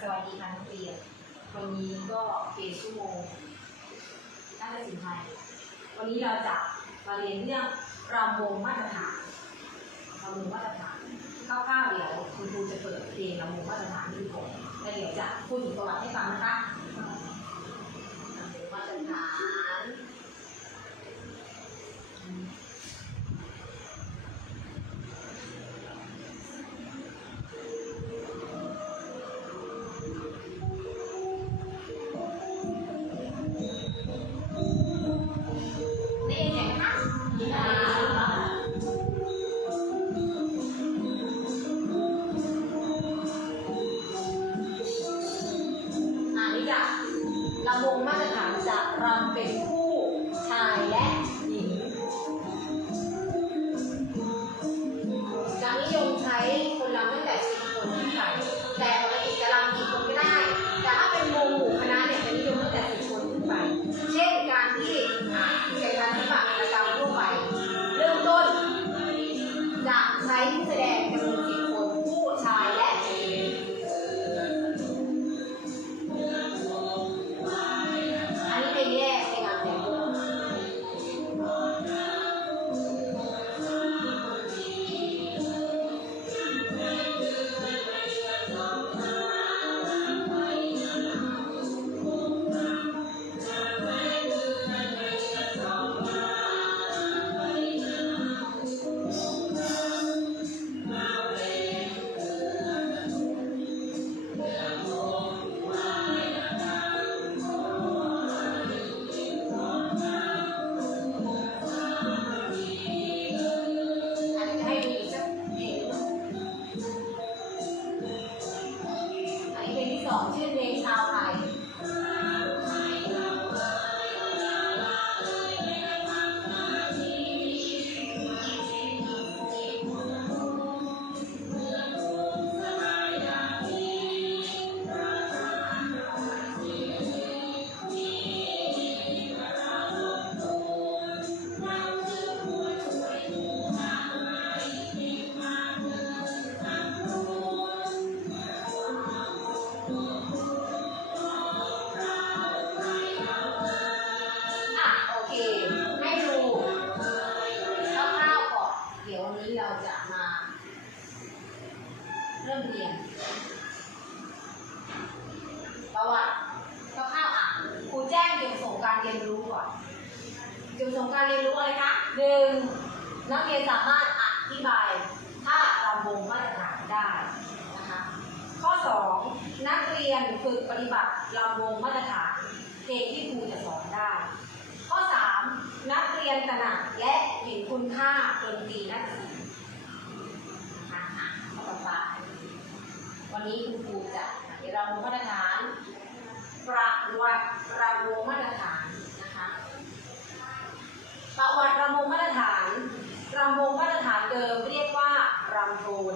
สวัสดีค่ะนักเรียนวันนี้ก็เกชั่วโมงนักเรียนสินไทยวันนี้เราจะมาเรียนเรื่องรำวงมาตรฐานรำวงมาตรฐานคร่าวๆเดี๋ยวคุณครูจะเปิดเพลงรำวงมาตรฐานให้ดูก่อนแล้วเดี๋ยวจะพูดถึงประวัติให้ฟังนะคะรำวงมาตรฐาน ม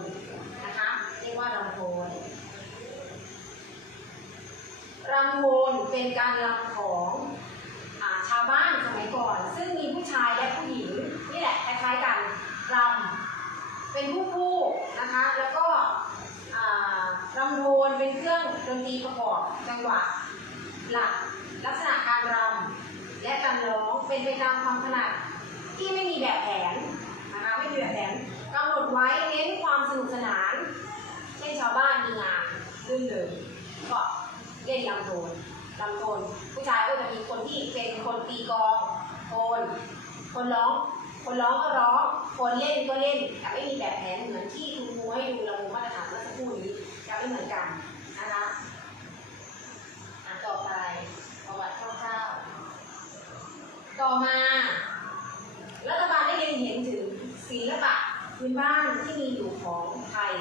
นนะคะเรียกว่ารำโทนรำโทนเป็นการรำของอาชาวบ้านสมัยก่อน ซึ่งมีผู้ชายและผู้หญิงนี่แหละคล้ายๆกันรำเป็นผู้คู่นะคะ แล้วก็รำโทนเป็นเครื่องดนตรีประกอบจังหวะหลักลักษณะการรำและการร้องเป็นไปตามความถนัดที่ไม่มีแบบแผนนะคะไม่มีแบบแผน กำหนดไว้เน้นความสนุกสนาน เช่นชาวบ้านมีงานรื่นเริงก็เล่นลำโทนลำโทนผู้ชายก็จะมีคนที่เป็นคนตีกองโทนคนร้อง คนร้องก็ร้อง คนเล่นก็เล่น แต่ไม่มีแบบแผนเหมือนที่คุณครูให้ดูลำวงมาตรฐานเมื่อสักครู่นี้จะไม่เหมือนกันนะคะอะต่อไปประวัติคร่าวๆต่อมา รัฐบาลได้เล็งเห็นถึงศิลปะ พื้นบ้านที่มีอยู่ของไทย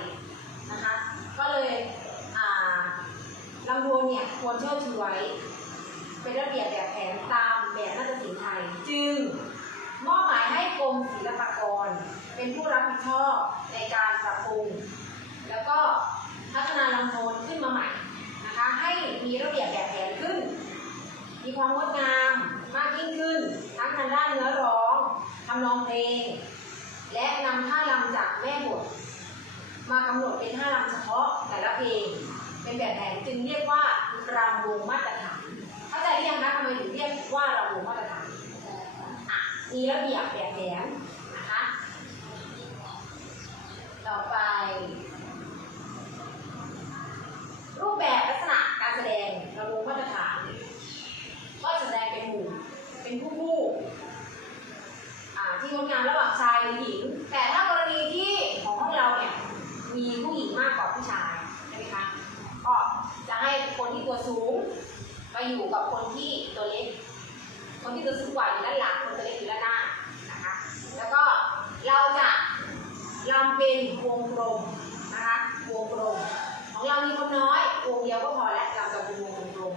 นะคะก็เลยอ่าลำดวนเนี่ยควรเชิดชูไว้ เป็นระเบียบแบบแผนตามแบบนาฏศิลป์ไทย จึงมอบหมายให้กรมศิลปากร เป็นผู้รับผิดชอบในการปรับปรุง แล้วก็พัฒนาลำโพนขึ้นมาใหม่นะคะให้มีระเบียบแบบแผนขึ้น มีความงดงามมากยิ่งขึ้น ทั้งทางด้านเนื้อร้องทำนองเพลง และนำท่ารำจากแม่บท มากำหนดเป็นท่ารำเฉพาะแต่ละเพลง เป็นแบบแผนจึงเรียกว่ารำวงมาตรฐานเข้าใจหรือยังคะทำไมถึงเรียกว่ารำวงมาตรฐานอะมีระเบียบแบบแผนนะคะ ต่อไปแบบลักษณะการแสดงรำวงมาตรฐาน ก็จะแสดงเป็นหมู่เป็นผู้ผู้อ่าที่งดงามระหว่างชายหรือหญิง แต่ถ้ากรณีที่ของพวกเราเนี่ยมีผู้หญิงมากกว่าผู้ชายใช่ไหมคะก็จะให้คนที่ตัวสูงไปอยู่กับคนที่ตัวเล็ก คนที่ตัวสูงกว่าอยู่ด้านหลังคนตัวเล็กอยู่ด้านหน้านะคะแล้วก็เราจะรำเป็นวงกลมนะคะวงกลมของเรามีคนน้อยวงเดียวก็พอแล้วเราจะเป็นวงกลม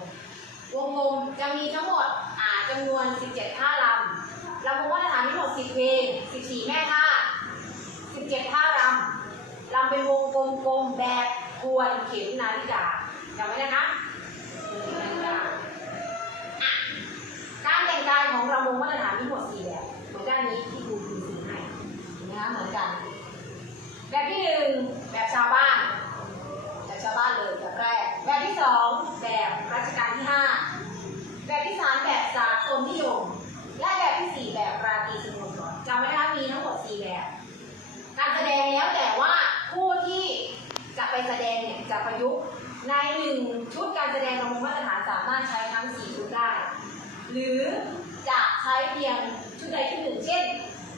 วงกลมจะมีทั้งหมดอ่าจำนวน 17 ท่ารำลำวงมาตรฐานมีทั้งหมด 10เพลง 14 แม่ท่า 17 ท่ารำลำเป็นวงกลมๆแบบค วนเข็มนาฬิกาจำไว้นะคะนาฬิกาการแต่งกายของลำวงมาตรฐานี้หมดสี่แบบเหมือนด้านนี้ที่ครูพิมพ์สีให้เห็นไหมคะเหมือนกัน แบบที่หนึ่งแบบชาวบ้าน แบบชาวบ้านเลยแบบแรก แบบที่สองแบบรัชกาลที่ห้าแบบที่สามแบบสากลนิยม และแบบที่สี่แบบราตรีสโมสรจำไว้นะคะมีทั้งหมดสี่แบบ การแสดงแล้วแต่ว่าผู้ที่จะไปแสดงเนี่ยจะประยุกต์ในหนึ่งชุดการ แสดงระบบมาตรฐานสามารถใช้ทั้งสี่ชุดได้ หรือจะใช้เพียงชุดใดชุดหนึ่งเช่น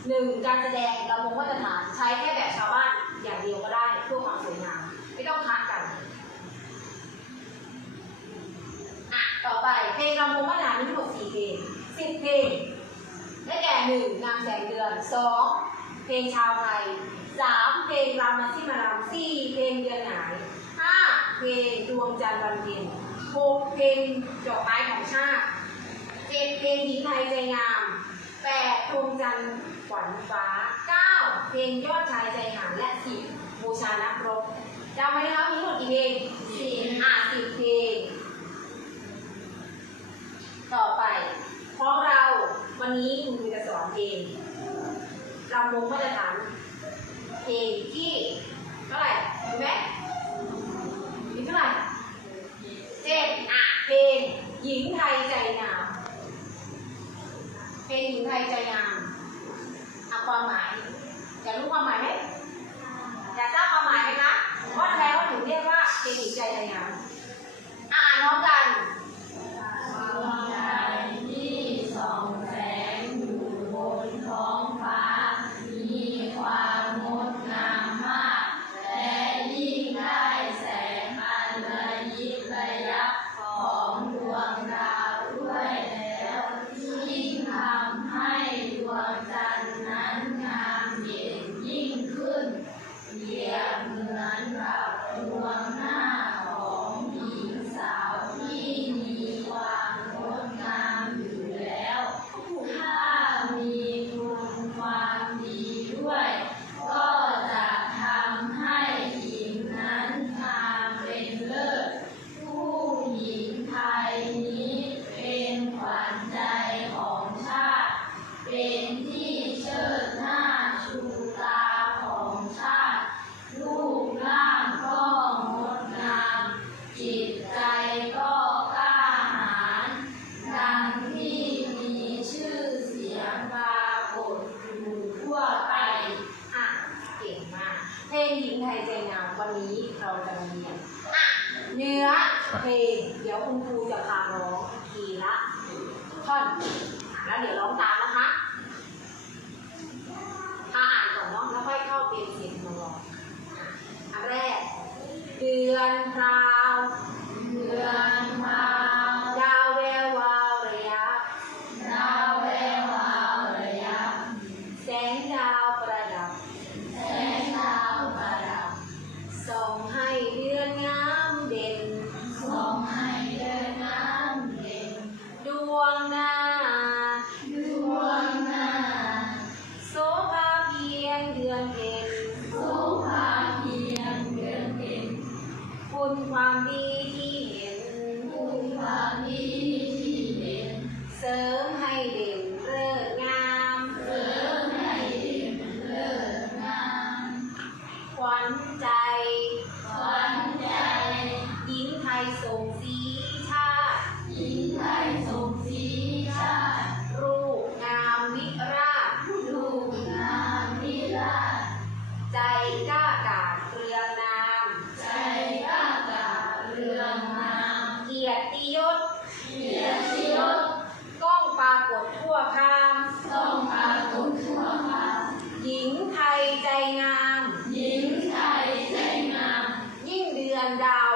หนึ่งการแสดงระบบมาตรฐานใช้แค่แบบชาวบ้านอย่างเดียวก็ได้เพื่อความสวยงามไม่ต้องค้ากันอะต่อไปเพลงรำวงมาตรฐานมีทั้งหมด4เพลง10เพลงได้แก่หนึ่งนางแสงเดือนสองเพลงชาวไทยสามเพลงรำมาที่มารำสี่เพลงเดือนหงายห้า เพลงดวงจันทร์วันเพ็ญหกเพลงดอกไม้ของชาติเจ็ดเพลงหญิงไทยใจงามแปดดวงจันทร์ขวัญฟ้าเก้าเพลงยอดชายใจหาและสิบบูชานักรบจำไว้นะคะมีทั้งหมดกี่เพลงสิบอะสิบเพลง ต่อไปของเราวันนี้คุณครูจะสอนเพลงรำวงมาตรฐานเพลงที่เท่าไหร่รู้ไหมมีเท่าไหร่เจ็ดอะเพลงหญิงไทยใจงามเพลงหญิงไทยใจงามอะความหมายอยากรู้ความหมายไหมอยากทราบความหมายไหมคะว่าแท้ว่าถึงเรียกว่าเพลงหญิงใจใจงามอะอ่านพร้อมกัน ยิ่ง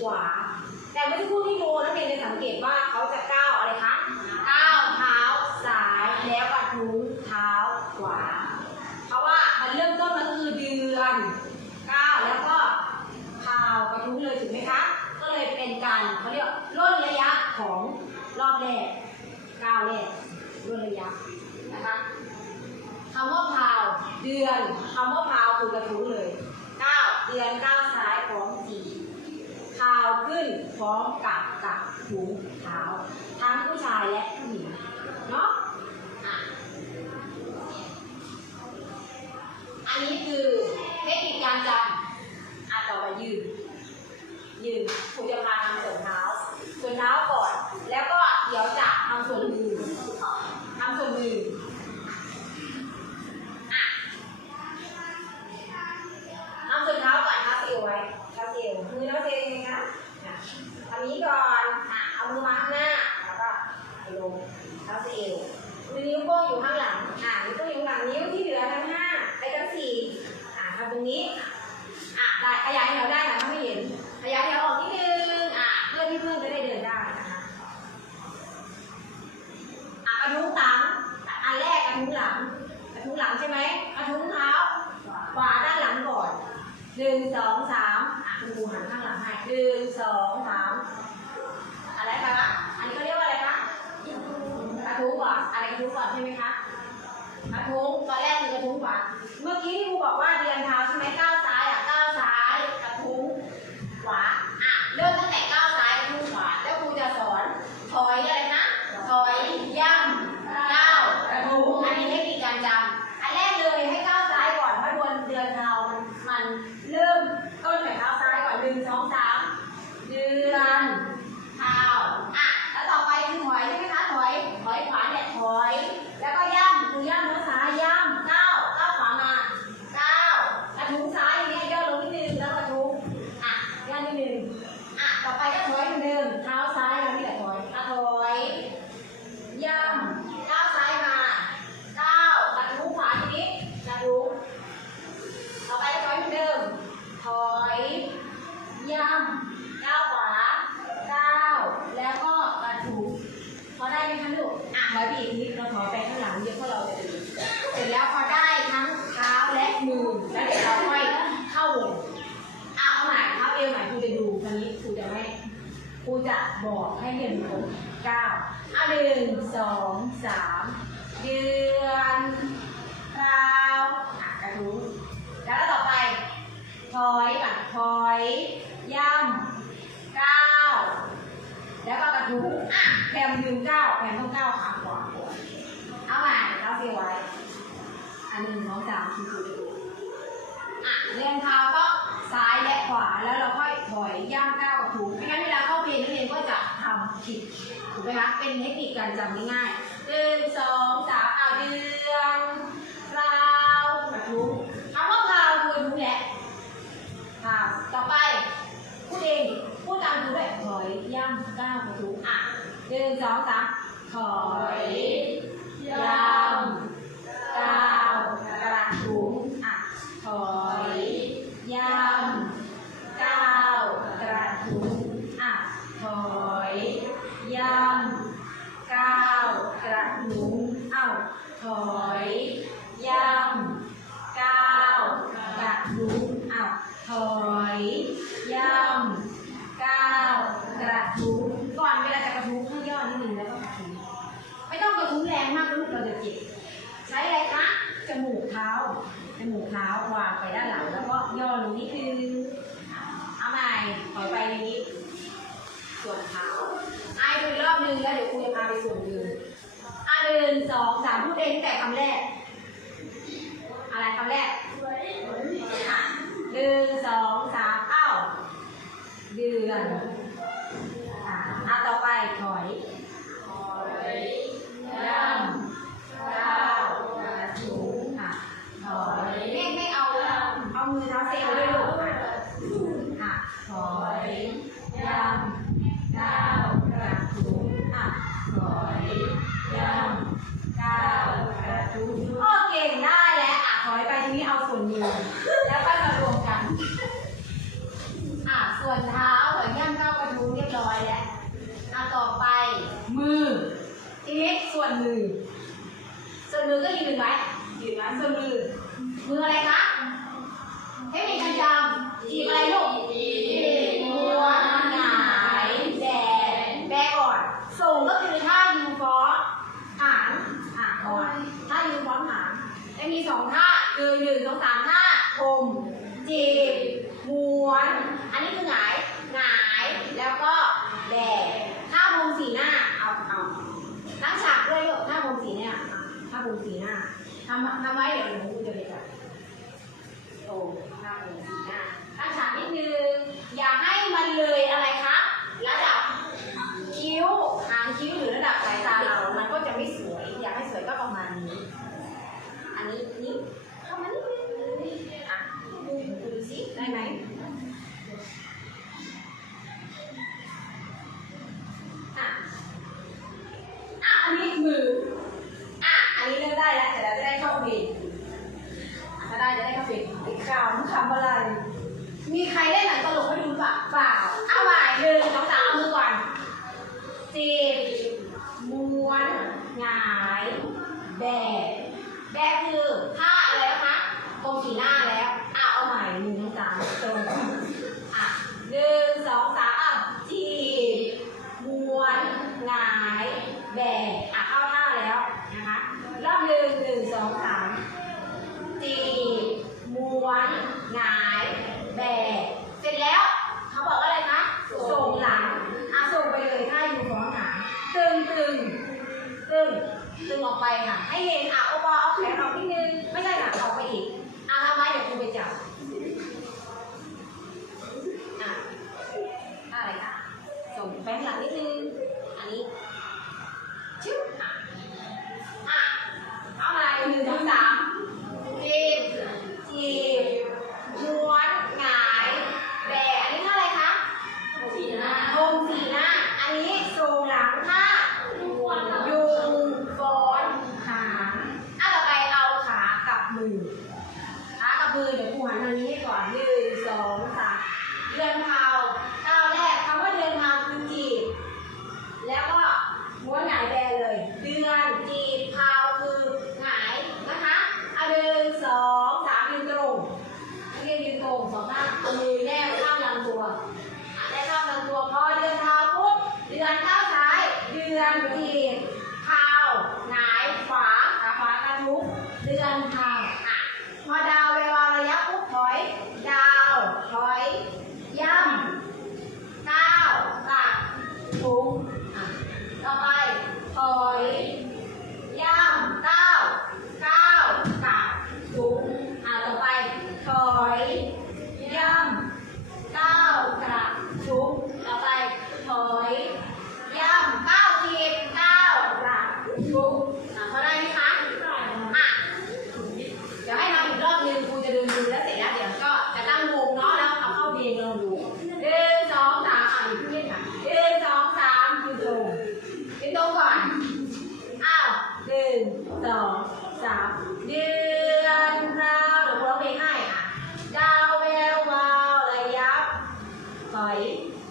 ขวา แต่เมื่อสักครู่ที่ดูนักเรียนจะสังเกตว่าเขาจะก้าวอะไรคะก้าวเท้าซ้ายแล้วกระทุ้งเท้าขวา เพราะว่ามันเริ่มต้นมันคือเดือนก้าวแล้วก็พาวกระทุ้งเลยถูกไหมคะก็เลยเป็นการเขาเรียกว่าลดระยะของรอบแรกก้าวแรกลดระยะนะคะคำว่าพาวเดือนคำว่าพาวคือกระทุ้งเลยก้าวเดือนก้าวซ้ายพร้อมจี พาวขึ้นพร้อมกับกับถุงเท้าทั้งผู้ชายและผู้หญิงเนาะอันนี้คือเทคนิคการจำอะต่อไปยืน ยืนครูจะพาทำส่วนเท้า ส่วนเท้าก่อน แล้วก็เดี๋ยวจะทำส่วนมือทำส่วนมืออะทำส่วนเท้าก่อนเท้าเอวไว้เท้าเอวมือเท้าเอวยังไงคะอะทำนี้ก่อนอะเอามือมาข้างหน้า แล้วก็ลงเท้าเอว มือนิ้วโป้งอยู่ข้างหลัง อ่านิ้วโป้งอยู่ข้างหลัง นิ้วที่เหลือทั้งห้าไปทั้งสี่อ่าทำตรง นี้ อะได้ขยายแถวได้ค่ะถ้าไม่เห็น ขยายแถวออกนิดนึง อ่าเพื่อที่เพื่อนจะได้เดินได้นะคะ อะกระทุ้งหลัง อันแรกกระทุ้งหลัง กระทุ้งหลังใช่ไหมกระทุ้งเท้า ขวาด้านหลังก่อนหนึ่งสองสามอะคุณครูหันข้างหลังให้หนึ่งสองสามอะไรคะ อันนี้เขาเรียกว่าอะไรคะ กระทุ้งก่อนอะไรกระทุ้งก่อนใช่ไหมคะกระทุ้งตอนแรกคือกระทุ้งก่อนเมื่อกี้ที่ครูบอกว่าเรียนเท้าใช่ไหมก้าวซ้ายอะก้าวซ้ายกระทุ้งขวาอะเริ่มตั้งแต่ก้าวซ้ายกระทุ้งขวาแล้วครูจะสอนถอยอะไรนะถอยย่ำก้าวกระทุ้งอันนี้เทคนิคการจำอันแรกเลยให้ก้าวซ้ายก่อนเพราะดวนเดือนเท้ามันมันเริ่มต้นจากเท้าซ้ายก่อนหนึ่งสองสามเดือนเท้าอะแล้วต่อไปคือถอยใช่ไหมคะถอยถอยขวาเนี่ยถอย แล้วก็ย่ำคือย่ำเท้าซ้ายย่ำก้าวก้าวขวามาก้าวกระทุ้งซ้ายอย่างเงี้ยย่อลงนิดนึงแล้วกระทุ้งอะย่ำนิดนึงอะต่อไปก็ถอยเหมือนเดิมเท้าซ้ายแล้วนี่แหละถอยอะถอยย่ำก้าวซ้ายมาก้าวกระทุ้งขวาทีนี้กระทุ้งต่อไปก็ถอยเหมือนเดิมถอยย่ำก้าวขวาก้าวแล้วก็กระทุ้ง พอได้ไหมคะลูก อะถอยไปอีกนิดเราถอยไปข้างหลังเดี๋ยวพวกเราจะดูเสร็จแล้วพอได้ทั้งเท้าและมือแล้วเดี๋ยวเราค่อยเข้าวงอะเอาใหม่เท้าเอวใหม่ครูจะดูตอนนี้ครูจะไม่ครูจะบอกให้เรียนครบเก้าอะหนึ่งสองสามเดือนเท้าอะกระทุ้งแล้วต่อไปถอยก่อนถอยย่ำก้าว แล้วก็กระทุ้งอะแพมยืนก้าวแพมต้องก้าวขาขวาเอาใหม่เท้าเสียไว้ อันหนึ่งสองสามสี่สี่อะเรียงเท้าก็ซ้ายและขวาแล้วเราค่อยถอยย่างก้าวกระทุ้งไม่งั้นเวลาเข้าเพลงนักเรียนก็จะทำผิดถูกไหมคะเป็นเทคนิคการจำง่ายๆหนึ่งสองสามเอาเดือนราวกระทุ้งคำว่าพราวคือกระทุ้งแหละพราวต่อไป พูดเองพูดตามครูด้วยถ อยย่ำก้าวกระทุ้งอะหนึ่งสองสามถอยย่ำก้าวกระทุ้งอะถอยย่ำก้าวกระทุ้งอะถอยย่ำก้าวกระทุ้งเอ้าถอยย่ำก้าวกระทุ้งเอ้าถอยย่ำก้าวกระทุ้งก่อนเวลาจะกระทุ้งให้ย่อนิดนึงแล้วก็กระทุ้งไม่ต้องกระทุ้งแรงมากลูกเราจะเจ็บใช้อะไรคะจมูกเท้าจมูกเท้าวางไปด้านหลังแล้วก็ย่อลงนิดนึงเอาใหม่ถอยไปอย่างนี้ ส่วนเท้าไอายดูอีกรอบนึงแล้วเดี๋ยวครูจะพาไปส่วนยืนอะหนึ่งส องสามพูดเองแต่คำแรก อะไรคำแรกอะหนึ่งสองสามเอ้าเดือน mưa đây อย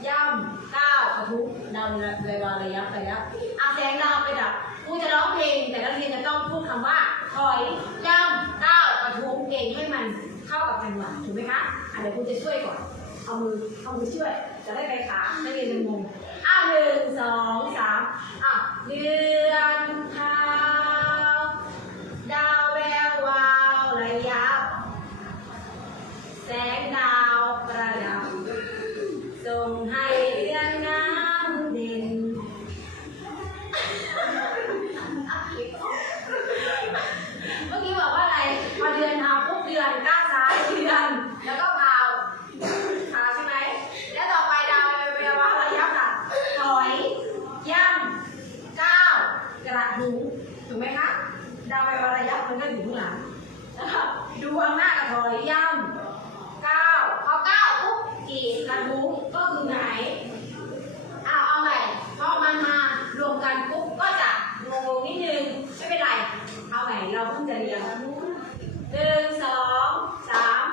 ย่ำก้าวกระทุกดำเลยรอระยับระยับอาแสงดาวไปดับกูจะร้องเพลง แต่นักเรียนจะต้องพูดคำว่าถอยย่ำก้าวกระทุกเองให้มันเข้ากับจังหวะถูกไหมคะอะเดี๋ยวกูจะช่วยก่อน เอามือเอามือช่วย จะได้ไปขานักเรียนจะงงอะหนึ่งสองสามอะเดือนเท้าดาวแวววาวระยับแสงดาวประดับ ดาวไปวรยับมันก็อยู่ข้างหลังนะคะดวงหน้ากับถอยย่ำเก้าพอเก้าปุ๊บกี่กระทุ้งก็คือไหนอ้าวเอาใหม่พอมันมารวมกันปุ๊บก็จะงงนิดนึงไม่เป็นไร เอาใหม่เราเพิ่งจะเรียนหนึ่งสองสาม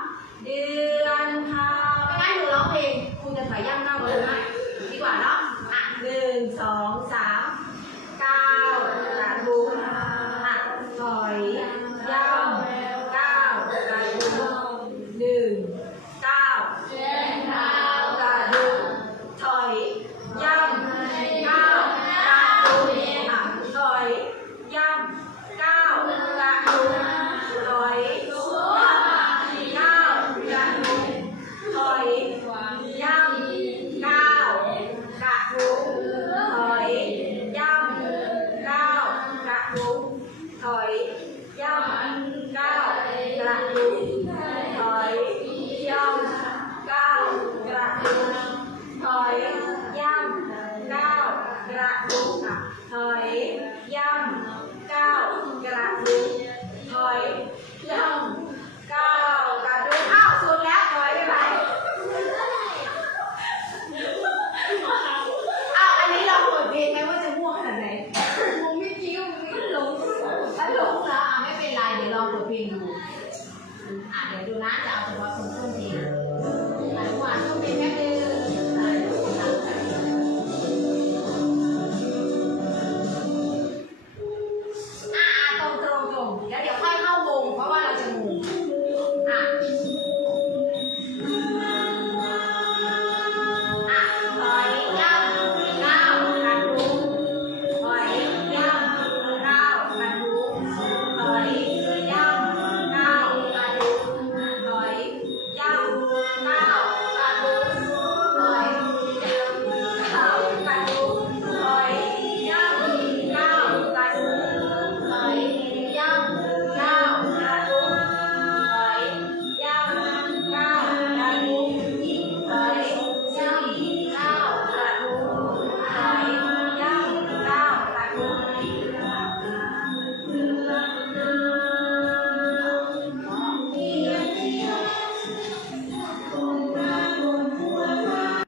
เดือนพาไม่งั้นหนูร้องเพลงคุณจะถอยย่ำเก้าเลยนะดีกว่าเนาะหนึ่งสองสาม แล้เดี๋ยวค่อยเข้าวงเพราะว่าเราจะงง